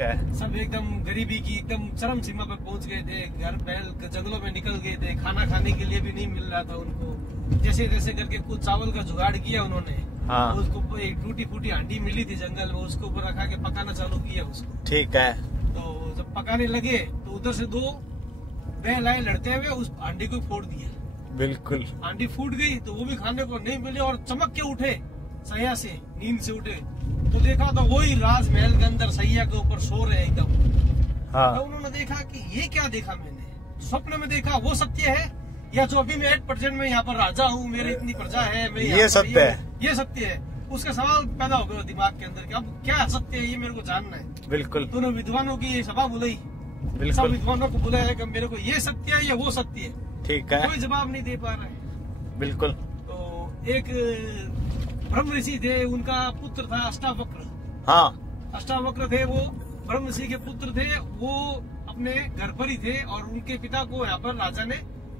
ठीक है। सब एकदम गरीबी की एकदम चरम सीमा पर पहुंच गए थे। घर बैल जंगलों में निकल गए थे, खाना खाने के लिए भी नहीं मिल रहा था उनको। जैसे जैसे करके कुछ चावल का जुगाड़ किया उन्होंने। हाँ। उसको एक टूटी फूटी हांडी मिली थी जंगल में, उसके ऊपर रखा के पकाना चालू किया उसको। ठीक है। तो जब पकाने लगे तो उधर से दो बैल आए लड़ते हुए, उस हांडी को फोड़ दिया। बिल्कुल। हांडी फूट गई तो वो भी खाने को नहीं मिले और चमक के उठे सैया से, नींद से उठे तो देखा तो वही राजमहल के अंदर सैया के ऊपर सो रहे एकदम। हाँ। तो उन्होंने देखा कि ये क्या देखा मैंने, स्वप्न में देखा वो सत्य है या जो अभी मैं 8% में यहाँ पर राजा हूँ, मेरी इतनी प्रजा है, मैं ये सत्य है, ये सत्य है। उसका सवाल पैदा हो गया दिमाग के अंदर कि अब क्या सत्य है, ये मेरे को जानना है। बिल्कुल। तो उन्होंने विद्वानों की ये सभा बुलाई, सब विद्वानों को बुलाया कि मेरे को ये सत्य है या वो सत्य है। ठीक है। कोई जवाब नहीं दे पा रहा है। बिल्कुल। तो एक ब्रह्म ऋषि थे, उनका पुत्र था अष्टावक्र। हाँ। अष्टावक्र थे वो, ब्रह्म ऋषि के पुत्र थे वो, अपने घर पर ही थे और उनके पिता को यहाँ पर राजा ने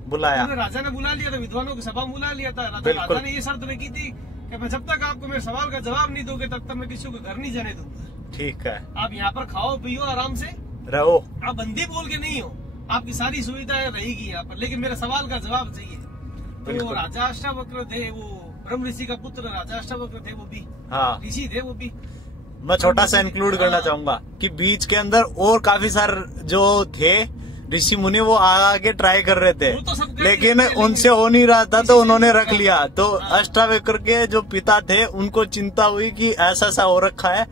बुलाया। राजा ने बुला लिया था, विद्वानों की सभा बुला लिया था। राजा ने ये शर्त रखी थी कि मैं जब तक आपको मेरे सवाल का जवाब नहीं दोगे तब तक मैं किसी को घर नहीं जाने दूंगा। ठीक है। आप यहाँ पर खाओ पियो आराम से रहो, आप बंदी बोल के नहीं हो, आपकी सारी सुविधाएं रहेगी यहाँ पर, लेकिन मेरे सवाल का जवाब चाहिए। तो राजा अष्टावक्र थे वो, ब्रह्म ऋषि का पुत्र राजा अष्टावक्र थे वो भी। हाँ। ऋषि थे वो भी। मैं छोटा सा इंक्लूड करना चाहूंगा कि बीच के अंदर और काफी सारे जो थे ऋषि मुनि वो आगे ट्राई कर रहे थे, लेकिन उनसे हो नहीं रहा था तो उन्होंने रख लिया। तो अष्टावक्र के जो पिता थे उनको चिंता हुई कि ऐसा ऐसा हो रखा है,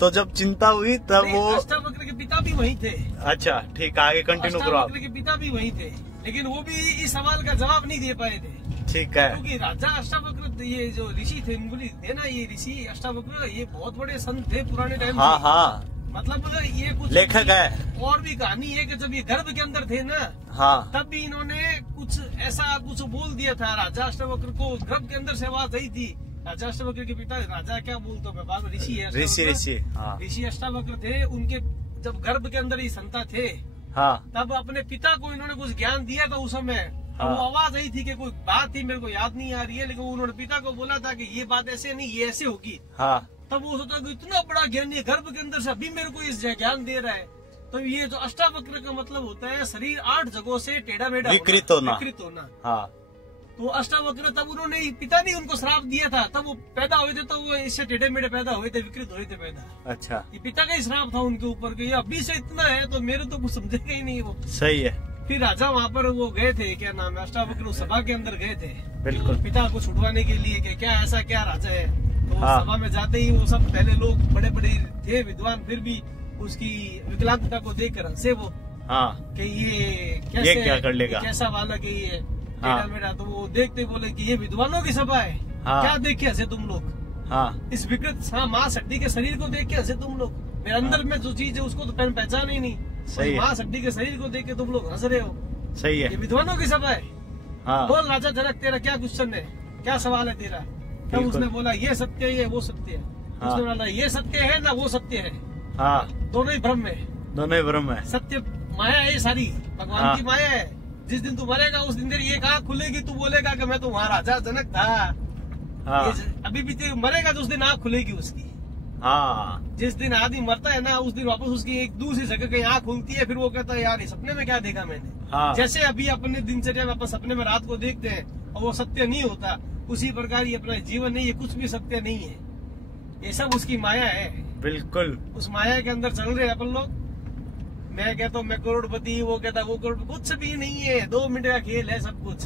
तो जब चिंता हुई तब वो अष्टावक्र के पिता भी वही थे। अच्छा ठीक, आगे कंटिन्यू करो आप। अष्टावक्र के पिता भी वही थे, लेकिन वो भी इस सवाल का जवाब नहीं दे पाए थे। ठीक है। क्योंकि राजा अष्टावक्र, ये जो ऋषि थे मुनि थे ना, ये ऋषि अष्टावक्र ये बहुत बड़े संत थे पुराने टाइम। हाँ हाँ, मतलब ये कुछ लेखक है। और भी कहानी है कि जब ये गर्भ के अंदर थे ना, हाँ, तब भी इन्होंने कुछ ऐसा कुछ बोल दिया था राजा अष्टावक्र को। गर्भ के अंदर से आवाज आई थी। राजा अष्टावक्र के पिता, राजा क्या बोलता हूँ मैं बाद में, ऋषि है, ऋषि अष्टावक्र थे। उनके जब गर्भ के अंदर ही संता थे, हाँ, तब अपने पिता को इन्होंने कुछ ज्ञान दिया था उस समय। हाँ। वो आवाज आई थी कि कोई बात थी, मेरे को याद नहीं आ रही है, लेकिन उन्होंने पिता को बोला था कि ये बात ऐसे नहीं, ये ऐसे होगी। हाँ। तब वो सोचा कि इतना बड़ा ज्ञान ये गर्भ के अंदर से अभी मेरे को इस ज्ञान दे रहा है। तो ये जो अष्टावक्र का मतलब होता है शरीर 8 जगहों से टेढ़ा मेढ़ा विकृत होना। हाँ। तो अष्टावक्र, तब उन्होंने पिता ने उनको श्राप दिया था, तब वो पैदा हुए थे तो वो इससे टेढ़े मेढ़े पैदा हुए थे, विकृत हुए थे पैदा। अच्छा। ये पिता का ही श्राप था उनके ऊपर कि ये अभी से इतना है, तो मेरे तो कुछ समझेगा ही नहीं वो। सही है। फिर राजा वहाँ पर वो गए थे, क्या नाम है, अष्टावक्र उस सभा के अंदर गए थे। बिल्कुल। पिता को छुड़वाने के लिए कि क्या ऐसा क्या राजा है। तो हाँ। सभा में जाते ही वो सब पहले लोग बड़े बड़े थे विद्वान, फिर भी उसकी विकलांगता को देखकर हंसे वो। हाँ। कि ये कैसे, ये क्या कर लेगा, कैसा बालक है ये, हाँ। मेरा। तो वो देखते बोले कि ये विद्वानों की सभा है। हाँ। क्या देख के हंसे तुम लोग। हाँ। इस विकृत मांस हड्डी के शरीर को देख के हंसे तुम लोग। मेरे अंदर में जो चीज है उसको तो पहचान ही नहीं। सही, मांस हड्डी के शरीर को देख के तुम लोग हंस रहे हो। सही है। ये विद्वानों की सभा है। हाँ। बोल राजा जनक, तेरा क्या क्वेश्चन है, क्या सवाल है तेरा। तब उसने बोला ये सत्य है, ये वो सत्य है। हाँ। उसने बोला ये सत्य है ना वो सत्य है। हाँ। दोनों ही भ्रम है। दोनों ही भ्रम है। सत्य माया है सारी, भगवान हाँ। की माया है। जिस दिन तू मरेगा उस दिन तेरी एक आँख खुलेगी, तू बोलेगा कि मैं तो वहाँ राजा जनक था। हाँ। अभी भी तेरी मरेगा तो उस दिन आँख खुलेगी उसकी। हाँ। जिस दिन आदमी मरता है ना, उस दिन वापस उसकी एक दूसरी जगह कहीं आँख खुलती है, फिर वो कहता है यार ये सपने में क्या देखा मैंने। हाँ। जैसे अभी अपने दिनचर्या में अपन सपने में रात को देखते हैं और वो सत्य नहीं होता, उसी प्रकार ये अपना जीवन नहीं, ये कुछ भी सत्य नहीं है, ये सब उसकी माया है। बिल्कुल। उस माया के अंदर चल रहे हैं अपन लोग। मैं कहता हूँ मैं करोड़पति, वो कहता वो करोड़, कुछ भी नहीं है, 2 मिनट का खेल है सब कुछ।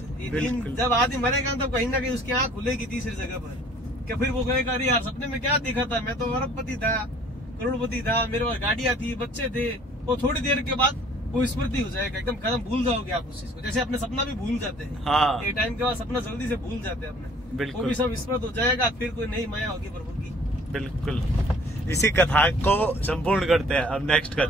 जब आदमी मरेगा तब कहीं ना कहीं उसकी आँख खुलेगी तीसरी जगह पर, क्या फिर वो कहेगा अरे यार सपने में क्या देखा था, मैं तो अरबपति था, करोड़पति था, मेरे पास गाड़ियां थी, बच्चे थे। वो थोड़ी देर के बाद वो स्मृति हो जाएगा, एकदम खत्म, भूल जाओगे आप उस चीज को। जैसे अपने सपना भी भूल जाते हैं। हाँ। एक टाइम के बाद सपना जल्दी से भूल जाते हैं अपने, वो भी सब स्मृत हो जाएगा, फिर कोई नई माया होगी प्रभु की। बिल्कुल। इसी कथा को संपूर्ण करते हैं अब नेक्स्ट कथा।